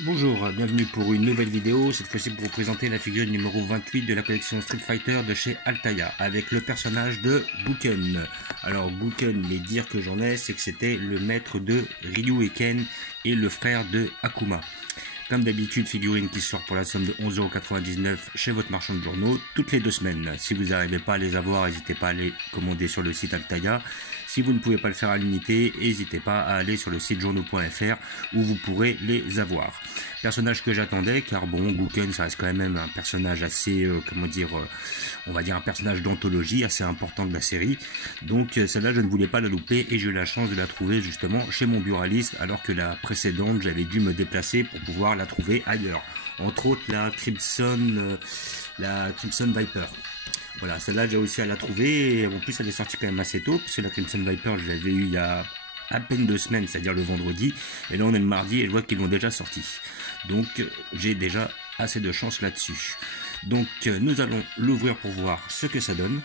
Bonjour, bienvenue pour une nouvelle vidéo, cette fois-ci pour vous présenter la figure numéro 28 de la collection Street Fighter de chez Altaïa, avec le personnage de Gouken. Alors Gouken, les dires que j'en ai, c'est que c'était le maître de Ryu et Ken et le frère de Akuma. Comme d'habitude, figurine qui sort pour la somme de 11,99 € chez votre marchand de journaux toutes les 2 semaines. Si vous n'arrivez pas à les avoir, n'hésitez pas à les commander sur le site Altaïa. Si vous ne pouvez pas le faire à l'unité, n'hésitez pas à aller sur le site journaux.fr où vous pourrez les avoir. Personnage que j'attendais, car bon, Gouken, ça reste quand même un personnage assez, on va dire un personnage d'anthologie assez important de la série. Donc celle-là, je ne voulais pas la louper et j'ai eu la chance de la trouver justement chez mon buraliste, alors que la précédente, j'avais dû me déplacer pour pouvoir la trouver ailleurs. Entre autres, la Crimson Viper. Voilà, celle-là, j'ai réussi à la trouver, et en plus, elle est sortie quand même assez tôt, parce que la Crimson Viper, je l'avais eu il y a à peine 2 semaines, c'est-à-dire le vendredi, et là, on est le mardi, et je vois qu'ils l'ont déjà sorti. Donc, j'ai déjà assez de chance là-dessus. Donc, nous allons l'ouvrir pour voir ce que ça donne.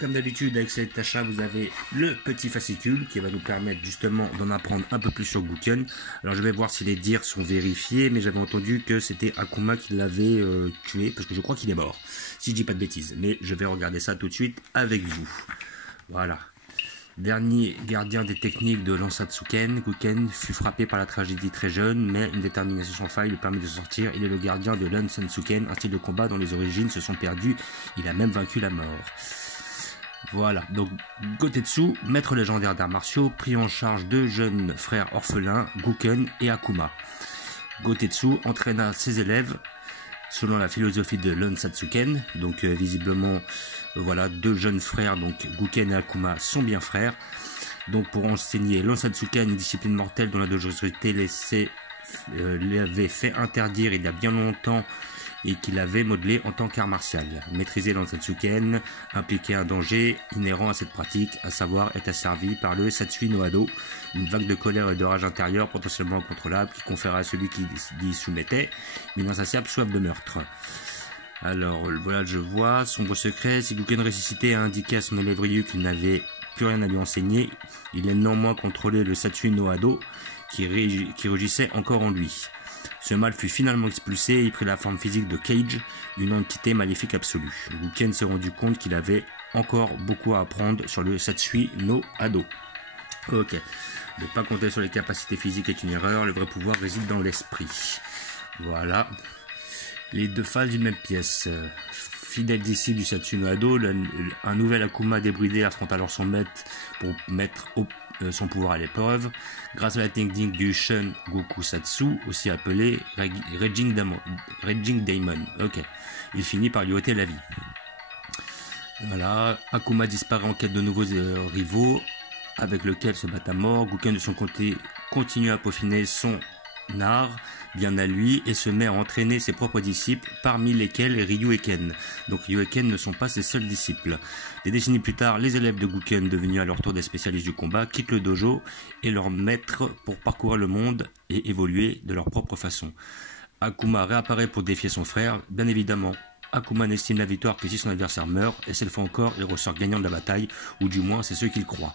Comme d'habitude, avec cet achat, vous avez le petit fascicule qui va nous permettre justement d'en apprendre un peu plus sur Gouken. Alors je vais voir si les dires sont vérifiés, mais j'avais entendu que c'était Akuma qui l'avait tué, parce que je crois qu'il est mort, si je dis pas de bêtises. Mais je vais regarder ça tout de suite avec vous. Voilà. Dernier gardien des techniques de l'Ansatsuken, Gouken fut frappé par la tragédie très jeune, mais une détermination sans faille lui permet de sortir. Il est le gardien de l'Ansatsuken, un style de combat dont les origines se sont perdues. Il a même vaincu la mort. Voilà, donc Gotetsu, maître légendaire d'arts martiaux, pris en charge 2 jeunes frères orphelins, Gouken et Akuma. Gotetsu entraîna ses élèves selon la philosophie de l'Ansatsuken, donc visiblement, voilà, 2 jeunes frères, donc Gouken et Akuma sont bien frères. Donc pour enseigner l'Ansatsuken, une discipline mortelle dont la dangerosité l'avait fait interdire il y a bien longtemps, et qu'il avait modelé en tant qu'art martial. Maîtriser l'Ansatsuken impliquait un danger inhérent à cette pratique, à savoir être asservi par le Satsui no Ado, une vague de colère et de rage intérieure potentiellement incontrôlable qui conférait à celui qui l'y soumettait une insatiable soif de meurtre. Alors voilà, je vois, sombre secret, si Gouken ressuscité a indiqué à son élève Ryu qu'il n'avait plus rien à lui enseigner, il a néanmoins contrôlé le Satsui no Ado qui rugissait encore en lui. Ce mal fut finalement expulsé et il prit la forme physique de Cage, une entité maléfique absolue. Gouken s'est rendu compte qu'il avait encore beaucoup à apprendre sur le Satsui no Ado. Ok, ne pas compter sur les capacités physiques est une erreur, le vrai pouvoir réside dans l'esprit. Voilà, les 2 faces d'une même pièce. Fidèle disciple du Satsui no Ado, un nouvel Akuma débridé affronte alors son maître pour mettre son pouvoir à l'épreuve. Grâce à la technique du Shun Goku Satsu, aussi appelé Raging Daemon. Ok, il finit par lui ôter la vie. Voilà, Akuma disparaît en quête de nouveaux rivaux avec lesquels se bat à mort. Gouken de son côté continue à peaufiner son art bien à lui et se met à entraîner ses propres disciples, parmi lesquels Ryu et Ken. Donc Ryu et Ken ne sont pas ses seuls disciples. Des décennies plus tard, les élèves de Gouken, devenus à leur tour des spécialistes du combat, quittent le dojo et leur maître pour parcourir le monde et évoluer de leur propre façon. Akuma réapparaît pour défier son frère. Bien évidemment, Akuma n'estime la victoire que si son adversaire meurt, et cette fois encore, il ressort gagnant de la bataille, ou du moins c'est ce qu'il croit.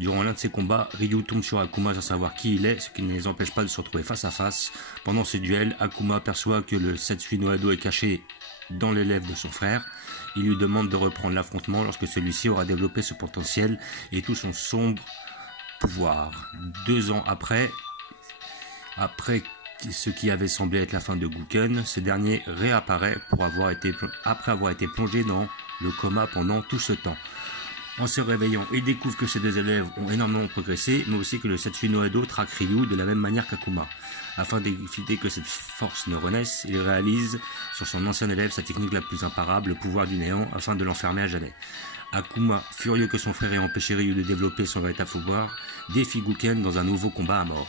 Durant l'un de ces combats, Ryu tombe sur Akuma sans savoir qui il est, ce qui ne les empêche pas de se retrouver face à face. Pendant ce duel, Akuma perçoit que le Satsui no Ado est caché dans les lèvres de son frère. Il lui demande de reprendre l'affrontement lorsque celui-ci aura développé ce potentiel et tout son sombre pouvoir. 2 ans après ce qui avait semblé être la fin de Gouken, ce dernier réapparaît après avoir été plongé dans le coma pendant tout ce temps. En se réveillant, il découvre que ses 2 élèves ont énormément progressé, mais aussi que le Satsui no Ado traque Ryu de la même manière qu'Akuma. Afin d'éviter que cette force ne renaisse, il réalise sur son ancien élève sa technique la plus imparable, le pouvoir du néant, afin de l'enfermer à jamais. Akuma, furieux que son frère ait empêché Ryu de développer son véritable pouvoir, défie Gouken dans un nouveau combat à mort.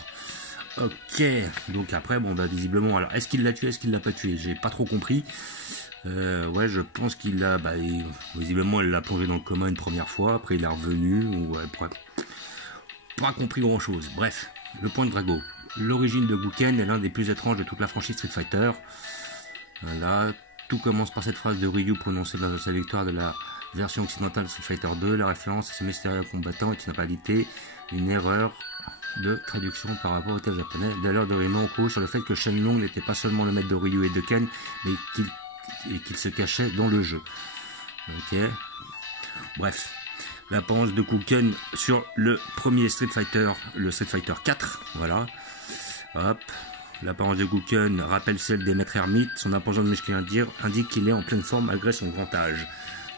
Ok, donc après, bon bah visiblement, alors est-ce qu'il l'a tué, est-ce qu'il l'a pas tué? J'ai pas trop compris. Ouais, je pense qu'il l'a, visiblement, il l'a plongé dans le coma une première fois, après il est revenu, ouais, pas compris grand chose. Bref, le point de Drago. L'origine de Gouken est l'un des plus étranges de toute la franchise Street Fighter. Voilà, tout commence par cette phrase de Ryu prononcée lors de sa victoire de la version occidentale de Street Fighter 2. La référence à ce mystérieux combattant est en réalité une erreur de traduction par rapport au texte japonais. D'ailleurs, Dorino court sur le fait que Shenlong n'était pas seulement le maître de Ryu et de Ken, mais qu'il se cachait dans le jeu. Ok. Bref, l'apparence de Kuken sur le premier Street Fighter, le Street Fighter 4. Voilà. Hop. L'apparence de Kuken rappelle celle des maîtres ermites. Son imposante musculature indique qu'il est en pleine forme malgré son grand âge.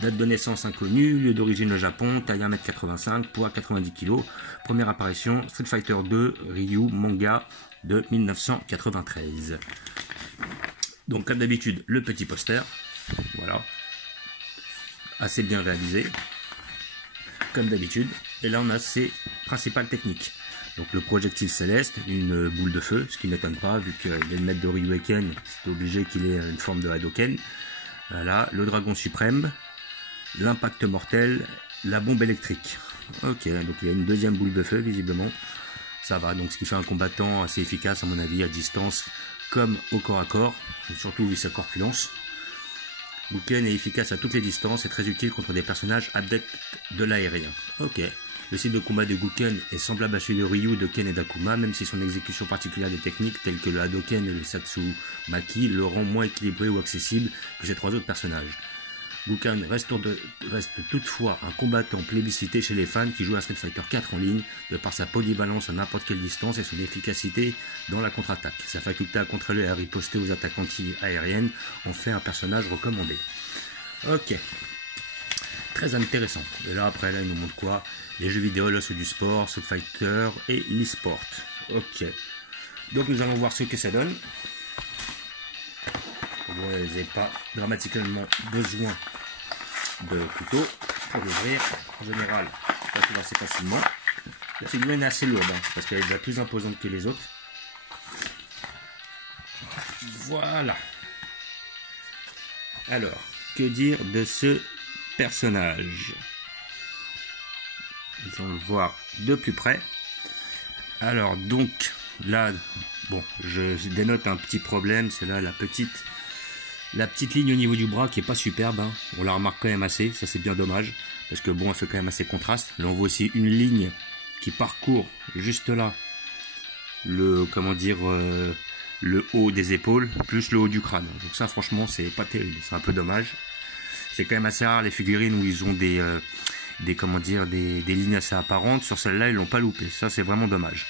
Date de naissance inconnue, lieu d'origine le Japon, taille 1m85, poids 90 kg. Première apparition, Street Fighter 2, Ryu, manga de 1993. Donc comme d'habitude, le petit poster. Voilà. Assez bien réalisé. Comme d'habitude. Et là on a ses principales techniques. Donc le projectile céleste, une boule de feu, ce qui ne m'étonne pas, vu qu'il est le maître de Ryu Ken, c'est obligé qu'il ait une forme de Hadoken. Voilà, le dragon suprême, l'impact mortel, la bombe électrique. Ok, donc il y a une deuxième boule de feu, visiblement. Ça va, donc ce qui fait un combattant assez efficace, à mon avis, à distance, comme au corps à corps, surtout vu sa corpulence. Kuken est efficace à toutes les distances et très utile contre des personnages adeptes de l'aérien. Ok. Le style de combat de Kuken est semblable à celui de Ryu, de Ken et d'Akuma, même si son exécution particulière des techniques telles que le Hadoken et le Satsumaki le rend moins équilibré ou accessible que ces trois autres personnages. Kuken reste toutefois un combattant plébiscité chez les fans qui jouent à Street Fighter 4 en ligne, de par sa polyvalence à n'importe quelle distance et son efficacité dans la contre-attaque. Sa faculté à contrôler et à riposter aux attaques anti-aériennes en fait un personnage recommandé. Ok. Très intéressant. Et là, après, là, il nous montre quoi? Les jeux vidéo, l'os du sport, Street Fighter et l'e-sport. Ok. Donc, nous allons voir ce que ça donne. Vous n'avez pas dramatiquement besoin de couteau pour l'ouvrir. En général, ça s'ouvre assez facilement. La figurine est assez lourde, hein, parce qu'elle est déjà plus imposante que les autres. Voilà. Alors, que dire de ce personnage? Nous allons le voir de plus près. Alors donc là, bon, je dénote un petit problème, c'est là la petite ligne au niveau du bras qui est pas superbe, hein. On la remarque quand même assez, ça c'est bien dommage, parce que bon, elle fait quand même assez contraste. Là on voit aussi une ligne qui parcourt juste là, le haut des épaules, plus le haut du crâne. Donc ça franchement c'est pas terrible, c'est un peu dommage. C'est quand même assez rare les figurines où ils ont des lignes assez apparentes. Sur celle-là, ils l'ont pas loupé. Ça, c'est vraiment dommage.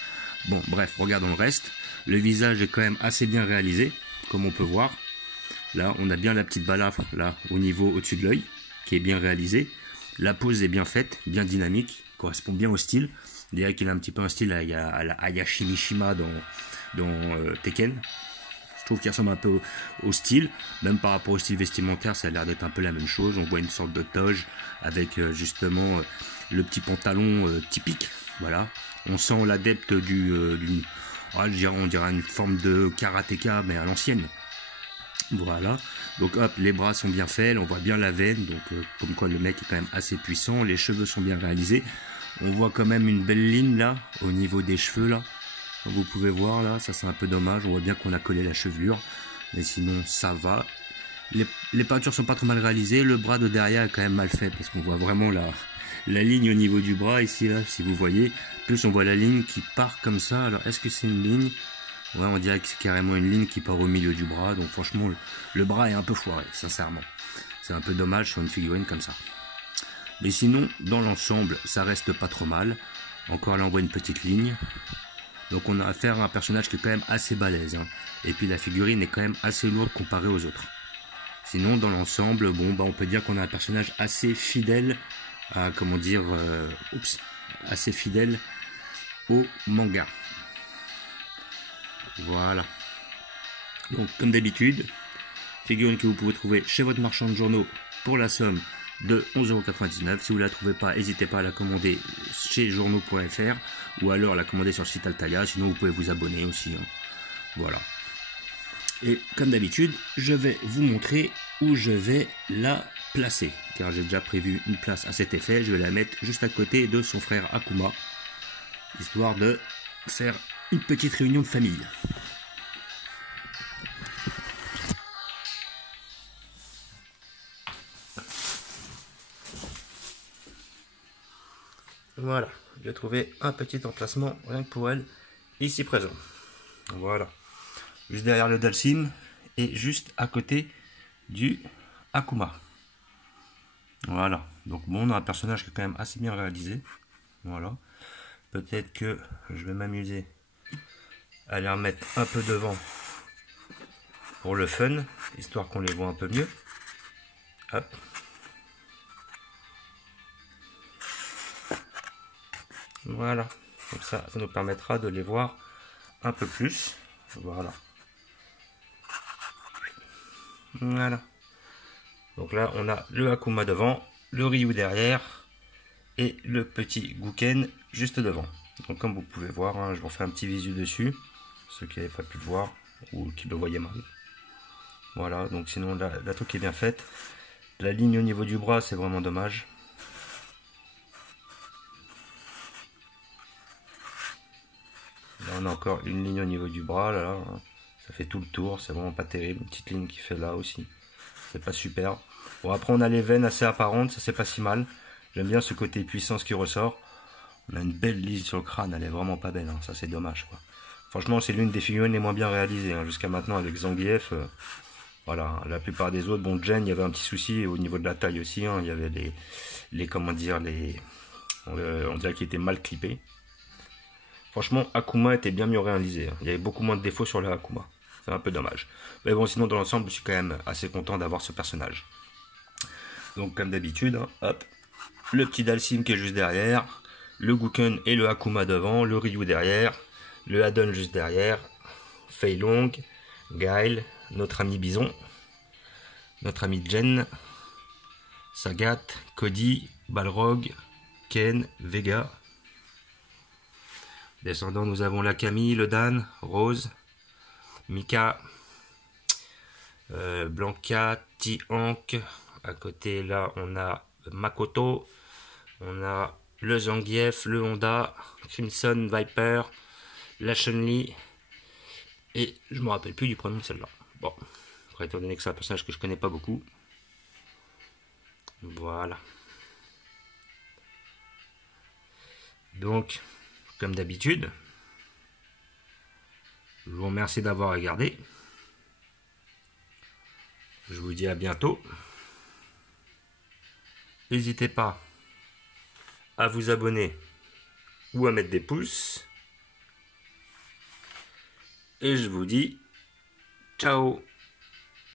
Bon, bref, regardons le reste. Le visage est quand même assez bien réalisé, comme on peut voir. Là, on a bien la petite balafre, là, au niveau au-dessus de l'œil, qui est bien réalisée. La pose est bien faite, bien dynamique, correspond bien au style. On dirait qu'il a un petit peu un style à la Hayashi Mishima dans Tekken. Je trouve qu'il ressemble un peu au style, même par rapport au style vestimentaire, ça a l'air d'être un peu la même chose. On voit une sorte de toge avec justement le petit pantalon typique. Voilà. On sent l'adepte on dirait une forme de karatéka, mais à l'ancienne. Voilà. Donc hop, les bras sont bien faits, on voit bien la veine, donc comme quoi le mec est quand même assez puissant. Les cheveux sont bien réalisés. On voit quand même une belle ligne là, au niveau des cheveux là. Comme vous pouvez voir là, ça c'est un peu dommage, on voit bien qu'on a collé la chevelure, mais sinon ça va. Les peintures sont pas trop mal réalisées, le bras de derrière est quand même mal fait, parce qu'on voit vraiment la ligne au niveau du bras ici là, si vous voyez. Plus on voit la ligne qui part comme ça, alors est-ce que c'est une ligne? Ouais, on dirait que c'est carrément une ligne qui part au milieu du bras, donc franchement le bras est un peu foiré, sincèrement. C'est un peu dommage sur une figurine comme ça. Mais sinon, dans l'ensemble, ça reste pas trop mal. Encore là on voit une petite ligne. Donc on a affaire à un personnage qui est quand même assez balèze, hein. Et puis la figurine est quand même assez lourde comparée aux autres. Sinon dans l'ensemble, bon bah on peut dire qu'on a un personnage assez fidèle à, assez fidèle au manga. Voilà. Donc comme d'habitude, figurine que vous pouvez trouver chez votre marchand de journaux pour la somme de 11,99 €. Si vous ne la trouvez pas, n'hésitez pas à la commander chez journaux.fr ou alors la commander sur le site Altaïa. Sinon, vous pouvez vous abonner aussi, hein. Voilà. Et comme d'habitude, je vais vous montrer où je vais la placer. Car j'ai déjà prévu une place à cet effet. Je vais la mettre juste à côté de son frère Akuma, histoire de faire une petite réunion de famille. Voilà, j'ai trouvé un petit emplacement rien que pour elle, ici présent. Voilà, juste derrière le Dalsim et juste à côté du Akuma. Voilà, donc bon, on a un personnage qui est quand même assez bien réalisé. Voilà, peut-être que je vais m'amuser à les remettre un peu devant pour le fun, histoire qu'on les voit un peu mieux. Hop. Voilà, comme ça nous permettra de les voir un peu plus. Voilà. Voilà. Donc là, on a le Akuma devant, le Ryu derrière et le petit Gouken juste devant. Donc comme vous pouvez voir, hein, je vous refais un petit visu dessus, ceux qui n'avaient pas pu le voir ou qui le voyaient mal. Voilà, donc sinon la truc est bien faite. La ligne au niveau du bras, c'est vraiment dommage. Là, on a encore une ligne au niveau du bras, là, ça fait tout le tour, c'est vraiment pas terrible. Une petite ligne qui fait là aussi, c'est pas super. Bon, après on a les veines assez apparentes, ça c'est pas si mal. J'aime bien ce côté puissance qui ressort. On a une belle ligne sur le crâne, elle est vraiment pas belle, hein. Ça c'est dommage, quoi. Franchement, c'est l'une des figurines les moins bien réalisées, hein. Jusqu'à maintenant avec Zangief. Voilà, la plupart des autres, bon, Jen, il y avait un petit souci au niveau de la taille aussi, hein. Il y avait les comment dire, on dirait qu'il était mal clippé. Franchement, Akuma était bien mieux réalisé, hein. Il y avait beaucoup moins de défauts sur le Akuma. C'est un peu dommage. Mais bon, sinon, dans l'ensemble, je suis quand même assez content d'avoir ce personnage. Donc, comme d'habitude, hein, hop, le petit Dalsim qui est juste derrière, le Gouken et le Akuma devant, le Ryu derrière, le Adon juste derrière, Fei Long, Guile, notre ami Bison, notre ami Jen, Sagat, Cody, Balrog, Ken, Vega. Descendant, nous avons la Camille, le Dan, Rose, Mika, Blanca, Ti-Hank. À côté, là, on a Makoto, on a le Zangief, le Honda, Crimson Viper, la Chun-Li, et je me rappelle plus du prénom de celle-là. Bon, après, étant donné que c'est un personnage que je connais pas beaucoup. Voilà. Donc, comme d'habitude, je vous remercie d'avoir regardé. Je vous dis à bientôt. N'hésitez pas à vous abonner ou à mettre des pouces. Et je vous dis ciao.